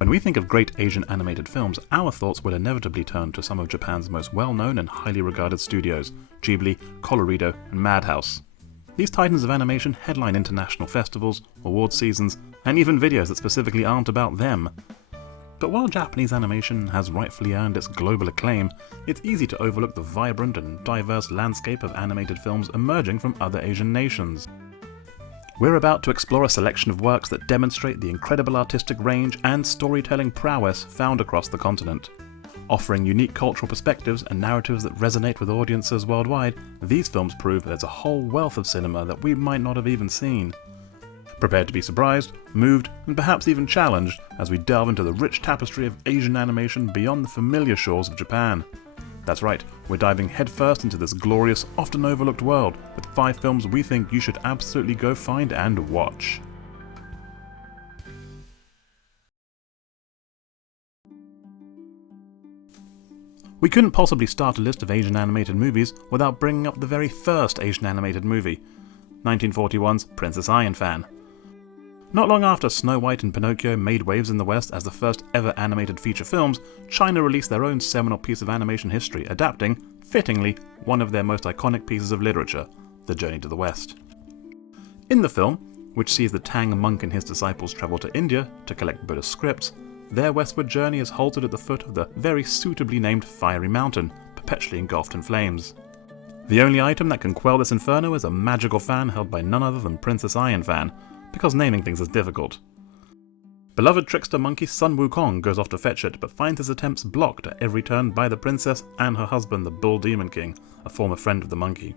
When we think of great Asian animated films, our thoughts will inevitably turn to some of Japan's most well-known and highly regarded studios, Ghibli, Colorido, and Madhouse. These titans of animation headline international festivals, award seasons, and even videos that specifically aren't about them. But while Japanese animation has rightfully earned its global acclaim, it's easy to overlook the vibrant and diverse landscape of animated films emerging from other Asian nations. We're about to explore a selection of works that demonstrate the incredible artistic range and storytelling prowess found across the continent. Offering unique cultural perspectives and narratives that resonate with audiences worldwide, these films prove there's a whole wealth of cinema that we might not have even seen. Prepare to be surprised, moved, and perhaps even challenged as we delve into the rich tapestry of Asian animation beyond the familiar shores of Japan. That's right, we're diving headfirst into this glorious, often overlooked world with 5 films we think you should absolutely go find and watch. We couldn't possibly start a list of Asian animated movies without bringing up the very first Asian animated movie, 1941's Princess Iron Fan. Not long after Snow White and Pinocchio made waves in the West as the first ever animated feature films, China released their own seminal piece of animation history, adapting, fittingly, one of their most iconic pieces of literature, The Journey to the West. In the film, which sees the Tang monk and his disciples travel to India to collect Buddhist scripts, their westward journey is halted at the foot of the very suitably named Fiery Mountain, perpetually engulfed in flames. The only item that can quell this inferno is a magical fan held by none other than Princess Iron Fan, because naming things is difficult. Beloved trickster monkey Sun Wukong goes off to fetch it, but finds his attempts blocked at every turn by the princess and her husband, the Bull Demon King, a former friend of the monkey.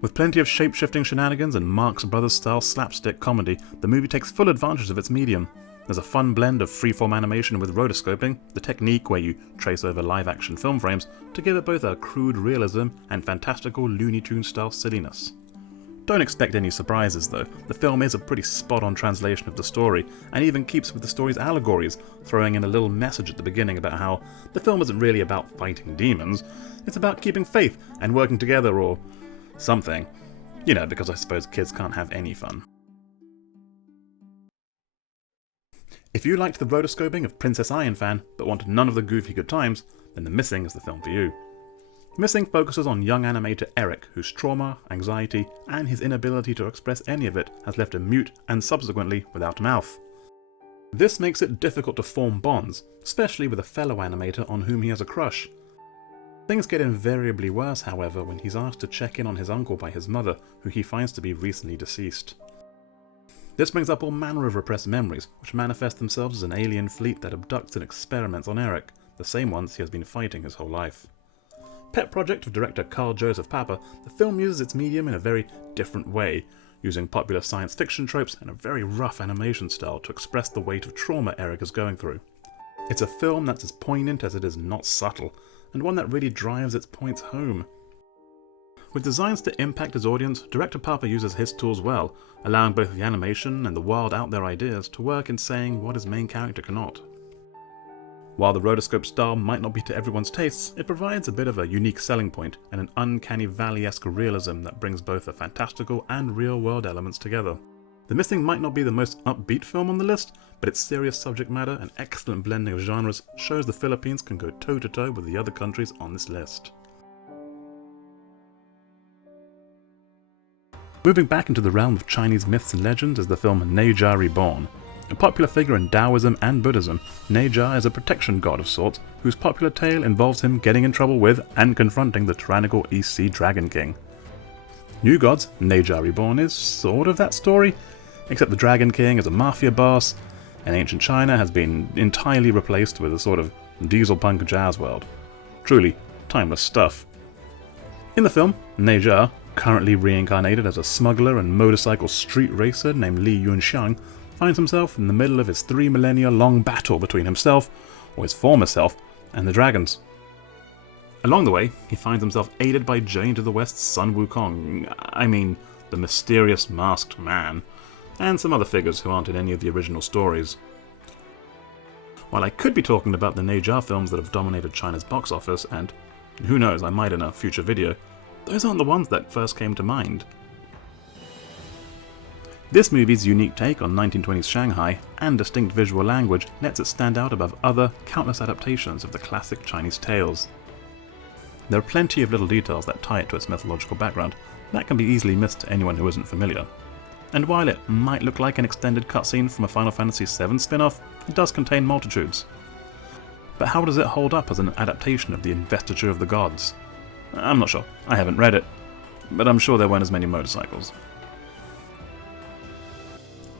With plenty of shape-shifting shenanigans and Marx Brothers-style slapstick comedy, the movie takes full advantage of its medium. There's a fun blend of freeform animation with rotoscoping, the technique where you trace over live-action film frames, to give it both a crude realism and fantastical Looney Tunes-style silliness. Don't expect any surprises though, the film is a pretty spot-on translation of the story, and even keeps with the story's allegories, throwing in a little message at the beginning about how the film isn't really about fighting demons, it's about keeping faith and working together or something. You know, because I suppose kids can't have any fun. If you liked the rotoscoping of Princess Iron Fan, but wanted none of the goofy good times, then The Missing is the film for you. Missing focuses on young animator Eric, whose trauma, anxiety, and his inability to express any of it has left him mute and subsequently without a mouth. This makes it difficult to form bonds, especially with a fellow animator on whom he has a crush. Things get invariably worse, however, when he's asked to check in on his uncle by his mother, who he finds to be recently deceased. This brings up all manner of repressed memories, which manifest themselves as an alien fleet that abducts and experiments on Eric, the same ones he has been fighting his whole life. Pet project of director Carl Joseph Papa, the film uses its medium in a very different way, using popular science fiction tropes and a very rough animation style to express the weight of trauma Eric is going through. It's a film that's as poignant as it is not subtle, and one that really drives its points home. With designs to impact his audience, director Papa uses his tools well, allowing both the animation and the wild out there ideas to work in saying what his main character cannot. While the rotoscope style might not be to everyone's tastes, it provides a bit of a unique selling point and an uncanny valley-esque realism that brings both the fantastical and real-world elements together. The Missing might not be the most upbeat film on the list, but its serious subject matter and excellent blending of genres shows the Philippines can go toe-to-toe with the other countries on this list. Moving back into the realm of Chinese myths and legends is the film Neja Reborn. A popular figure in Taoism and Buddhism, Neja is a protection god of sorts, whose popular tale involves him getting in trouble with and confronting the tyrannical East Sea Dragon King. New Gods, Neja Reborn is sort of that story, except the Dragon King is a mafia boss, and ancient China has been entirely replaced with a sort of diesel punk jazz world. Truly, timeless stuff. In the film, Neja, currently reincarnated as a smuggler and motorcycle street racer named Li Yunxiang, finds himself in the middle of his 3 millennia long battle between himself, or his former self, and the dragons. Along the way, he finds himself aided by Journey to the West's Sun Wukong, the mysterious masked man, and some other figures who aren't in any of the original stories. While I could be talking about the Neja films that have dominated China's box office, and who knows, I might in a future video, those aren't the ones that first came to mind. This movie's unique take on 1920s Shanghai and distinct visual language lets it stand out above other, countless adaptations of the classic Chinese tales. There are plenty of little details that tie it to its mythological background that can be easily missed to anyone who isn't familiar. And while it might look like an extended cutscene from a Final Fantasy VII spin-off, it does contain multitudes. But how does it hold up as an adaptation of the Investiture of the Gods? I'm not sure, I haven't read it, but I'm sure there weren't as many motorcycles.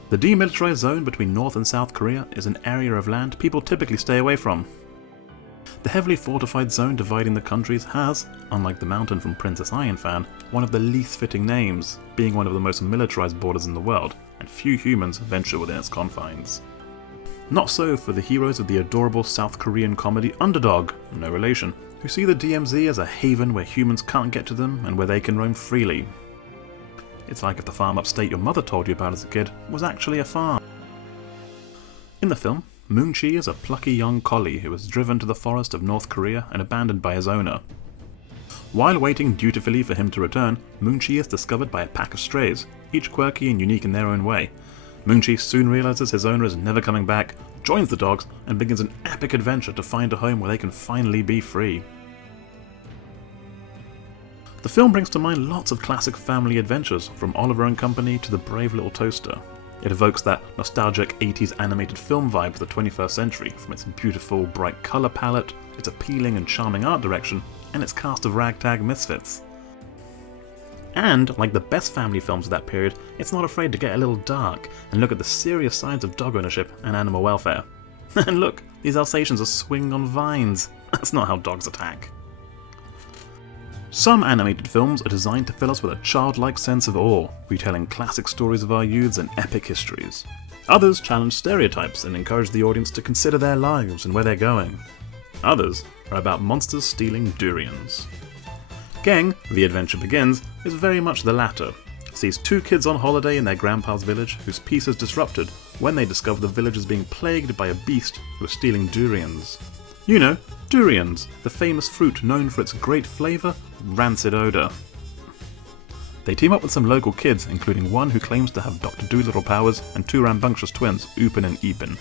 The demilitarized zone between North and South Korea is an area of land people typically stay away from. The heavily fortified zone dividing the countries has, unlike the mountain from Princess Iron Fan, one of the least fitting names, being one of the most militarized borders in the world, and few humans venture within its confines. Not so for the heroes of the adorable South Korean comedy Underdog No Relation, who see the DMZ as a haven where humans can't get to them and where they can roam freely. It's like if the farm upstate your mother told you about as a kid was actually a farm. In the film, Moon-chi is a plucky young collie who was driven to the forest of North Korea and abandoned by his owner. While waiting dutifully for him to return, Moon-chi is discovered by a pack of strays, each quirky and unique in their own way. Moon-chi soon realizes his owner is never coming back, joins the dogs, and begins an epic adventure to find a home where they can finally be free. The film brings to mind lots of classic family adventures, from Oliver and Company to The Brave Little Toaster. It evokes that nostalgic 80s animated film vibe of the 21st century, from its beautiful, bright colour palette, its appealing and charming art direction, and its cast of ragtag misfits. And, like the best family films of that period, it's not afraid to get a little dark and look at the serious sides of dog ownership and animal welfare. And look, these Alsatians are swinging on vines. That's not how dogs attack. Some animated films are designed to fill us with a childlike sense of awe, retelling classic stories of our youths and epic histories. Others challenge stereotypes and encourage the audience to consider their lives and where they're going. Others are about monsters stealing durians. Geng, The Adventure Begins, is very much the latter. It sees two kids on holiday in their grandpa's village whose peace is disrupted when they discover the village is being plagued by a beast who is stealing durians. You know, durians, the famous fruit known for its great flavour, rancid odour. They team up with some local kids, including one who claims to have Dr. Dolittle powers and two rambunctious twins, Upin and Ipin.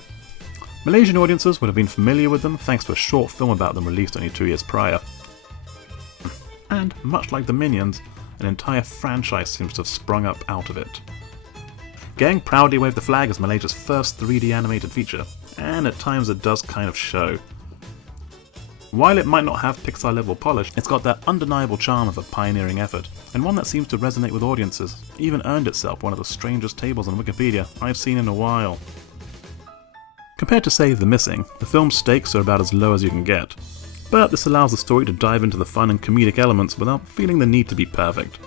Malaysian audiences would have been familiar with them thanks to a short film about them released only 2 years prior. And, much like the Minions, an entire franchise seems to have sprung up out of it. Geng proudly waved the flag as Malaysia's first 3D animated feature, and at times it does kind of show. While it might not have Pixar-level polish, it's got that undeniable charm of a pioneering effort, and one that seems to resonate with audiences, even earned itself one of the strangest tables on Wikipedia I've seen in a while. Compared to, say, The Missing, the film's stakes are about as low as you can get, but this allows the story to dive into the fun and comedic elements without feeling the need to be perfect.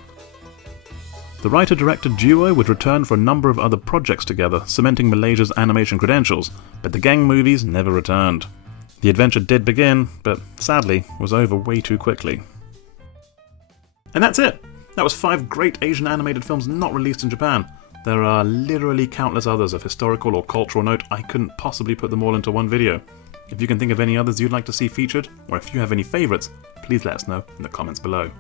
The writer-director duo would return for a number of other projects together, cementing Malaysia's animation credentials, but the Geng movies never returned. The adventure did begin, but sadly was over way too quickly. And that's it! That was 5 great Asian animated films not released in Japan. There are literally countless others of historical or cultural note. I couldn't possibly put them all into one video. If you can think of any others you'd like to see featured, or if you have any favourites, please let us know in the comments below.